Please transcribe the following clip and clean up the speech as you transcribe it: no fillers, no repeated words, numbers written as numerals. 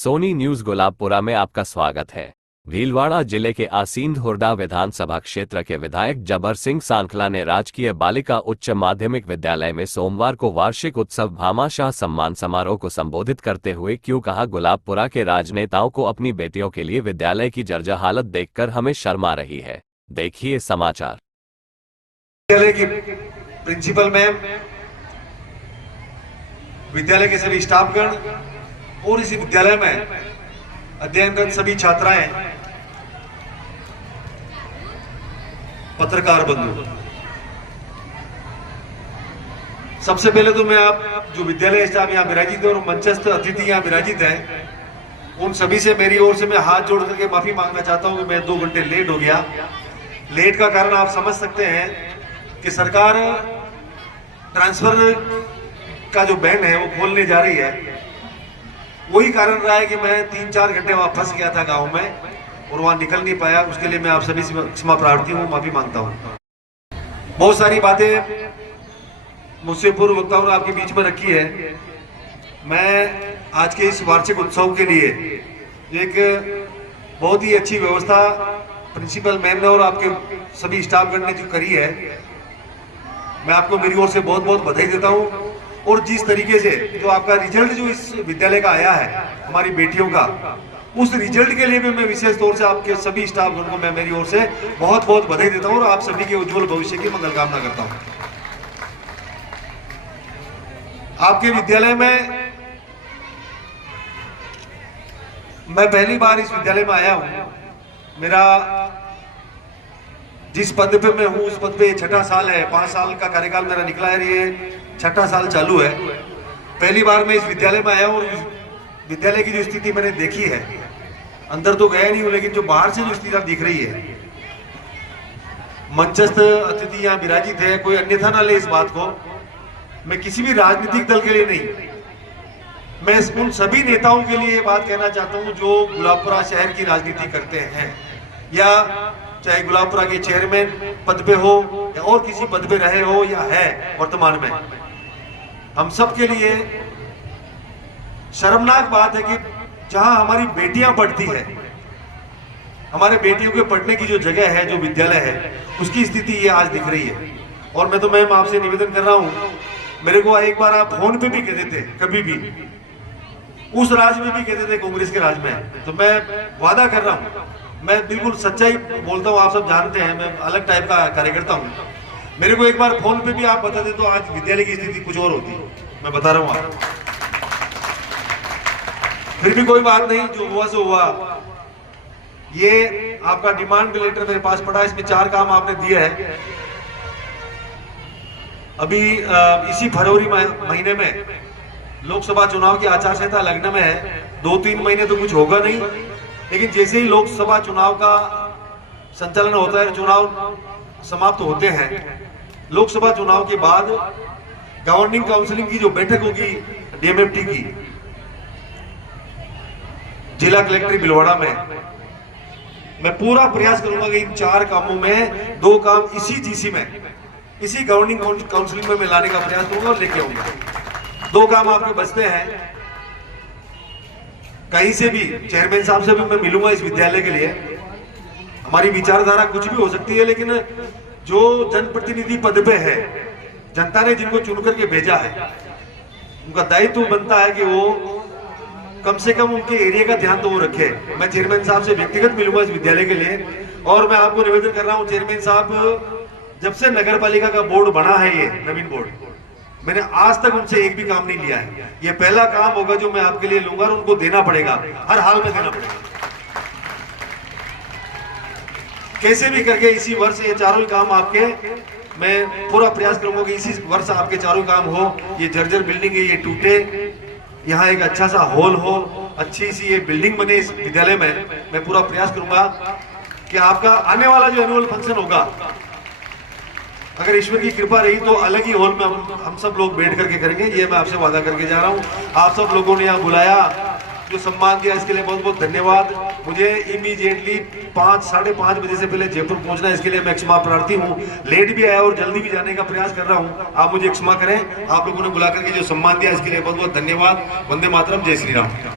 Soni news Gulabpura में आपका स्वागत है। भीलवाड़ा जिले के आसींद हुरडा विधानसभा क्षेत्र के विधायक जबर सिंह सांखला ने राजकीय बालिका उच्च माध्यमिक विद्यालय में सोमवार को वार्षिक उत्सव भामाशाह सम्मान समारोह को संबोधित करते हुए क्यों कहा, गुलाबपुरा के राजनेताओं को अपनी बेटियों के लिए विद्यालय की जर्जर हालत देखकर हमें शर्म आ रही है। देखिए समाचार। विद्यालय की प्रिंसिपल मैम, विद्यालय के सभी स्टाफगण और इसी विद्यालय में अध्ययनरत सभी छात्राएं, पत्रकार बंधु, सबसे पहले तो मैं आप जो विद्यालय स्टाफ यहाँ विराजित है और मंचस्थ अतिथि यहाँ विराजित है, उन सभी से मेरी ओर से मैं हाथ जोड़ करके माफी मांगना चाहता हूं कि मैं 2 घंटे लेट हो गया। लेट का कारण आप समझ सकते हैं कि सरकार ट्रांसफर का जो बैन है वो खोलने जा रही है। वही कारण रहा है कि मैं 3-4 घंटे वहां फंस गया था गांव में और वहां निकल नहीं पाया। उसके लिए मैं आप सभी से क्षमा प्रार्थी हूं, माफी मांगता हूं। बहुत सारी बातें मुझसे पूर्व वक्ताओं ने आपके बीच में रखी है। मैं आज के इस वार्षिक उत्सव के लिए एक बहुत ही अच्छी व्यवस्था प्रिंसिपल मैम ने और आपके सभी स्टाफगण ने जो करी है, मैं आपको मेरी ओर से बहुत बहुत बधाई देता हूं। और जिस तरीके से जो आपका रिजल्ट जो इस विद्यालय का आया है हमारी बेटियों का, उस रिजल्ट के लिए भी मैं विशेष तौर से आपके सभी स्टाफगण को मैं मेरी ओर से बहुत बहुत बधाई देता हूं और आप सभी के उज्जवल भविष्य की मंगल कामना करता हूं। आपके विद्यालय में मैं पहली बार इस विद्यालय में आया हूं। मेरा जिस पद पे मैं हूं उस पद पे 6ठा साल है। 5 साल का कार्यकाल मेरा निकला है, ये 6ठा साल चालू है। पहली बार मैं इस विद्यालय में आया हूं और विद्यालय की जो स्थिति मैंने देखी है, अंदर तो गया नहीं हूं, लेकिन जो बाहर से जो स्थिति दिख रही है, मंचस्थ अतिथि यहाँ विराजित है, कोई अन्यथा ना ले इस बात को। मैं किसी भी राजनीतिक दल के लिए नहीं, मैं उन सभी नेताओं के लिए ये बात कहना चाहता हूं जो गुलाबपुरा शहर की राजनीति करते हैं, या चाहे गुलाबपुरा के चेयरमैन पद पे हो या और किसी पद पे रहे हो या है वर्तमान में। हम सब के लिए शर्मनाक बात है कि जहां हमारी बेटियां पढ़ती है, हमारे बेटियों के पढ़ने की जो जगह है, जो विद्यालय है, उसकी स्थिति ये आज दिख रही है। और मैं तो मैम आपसे निवेदन कर रहा हूं, मेरे को एक बार आप फोन पे भी कहते थे, कभी भी उस राज में भी कहते थे कांग्रेस के राज में, तो मैं वादा कर रहा हूं, मैं बिल्कुल सच्चाई बोलता हूं। आप सब जानते हैं मैं अलग टाइप का कार्यकर्ता हूं। मेरे को एक बार फोन पे भी आप बता दे तो आज विद्यालय की स्थिति कुछ और होती। मैं बता रहा हूं आप, फिर भी कोई बात नहीं, जो हुआ सो हुआ। ये आपका डिमांड लेटर मेरे पास पड़ा है, इसमें 4 काम आपने दिए हैं। अभी इसी फरवरी महीने में लोकसभा चुनाव की आचार संहिता लगने में है। 2-3 महीने तो कुछ होगा नहीं, लेकिन जैसे ही लोकसभा चुनाव का संचालन होता है, चुनाव समाप्त होते हैं, लोकसभा चुनाव के बाद गवर्निंग काउंसिलिंग की जो बैठक होगी डीएमएफटी की, जिला कलेक्टर भीलवाड़ा में, मैं पूरा प्रयास करूंगा कि इन 4 कामों में 2 काम इसी जीसी में, इसी गवर्निंग काउंसिलिंग में मैं लाने का प्रयास करूंगा और लेके आऊंगा। 2 काम आपके बचते हैं। कहीं से भी चेयरमैन साहब से भी मैं मिलूंगा इस विद्यालय के लिए। हमारी विचारधारा कुछ भी हो सकती है, लेकिन जो जनप्रतिनिधि पद पे है, जनता ने जिनको चुन करके भेजा है, उनका दायित्व बनता है कि वो कम से कम उनके एरिया का ध्यान तो वो रखे। मैं चेयरमैन साहब से व्यक्तिगत मिलूंगा इस विद्यालय के लिए। और मैं आपको निवेदन कर रहा हूं, चेयरमैन साहब, जब से नगर पालिका का बोर्ड बना है, ये नवीन बोर्ड, मैंने आज तक उनसे एक भी काम नहीं लिया है। ये पहला काम होगा जो मैं आपके लिए लूंगा और उनको देना पड़ेगा, हर हाल में देना पड़ेगा। कैसे भी करके इसी वर्ष ये 4 काम आपके, मैं पूरा प्रयास करूंगा कि इसी वर्ष आपके 4 काम हो। ये जर्जर बिल्डिंग है, ये टूटे, यहाँ एक अच्छा सा हॉल हो, अच्छी सी ये बिल्डिंग बने इस विद्यालय में। मैं पूरा प्रयास करूंगा कि आपका आने वाला जो एनुअल फंक्शन होगा, अगर ईश्वर की कृपा रही तो अलग ही हॉल में हम सब लोग बैठ करके करेंगे। ये मैं आपसे वादा करके जा रहा हूँ। आप सब लोगों ने यहाँ बुलाया, जो सम्मान दिया, इसके लिए बहुत बहुत धन्यवाद। मुझे इमीडिएटली 5-5:30 बजे से पहले जयपुर पहुंचना है, इसके लिए मैं क्षमा प्रार्थी हूँ। लेट भी आया और जल्दी भी जाने का प्रयास कर रहा हूँ, आप मुझे क्षमा करें। आप लोगों ने बुला करके जो सम्मान दिया इसके लिए बहुत बहुत धन्यवाद। वंदे मातरम, जय श्री राम।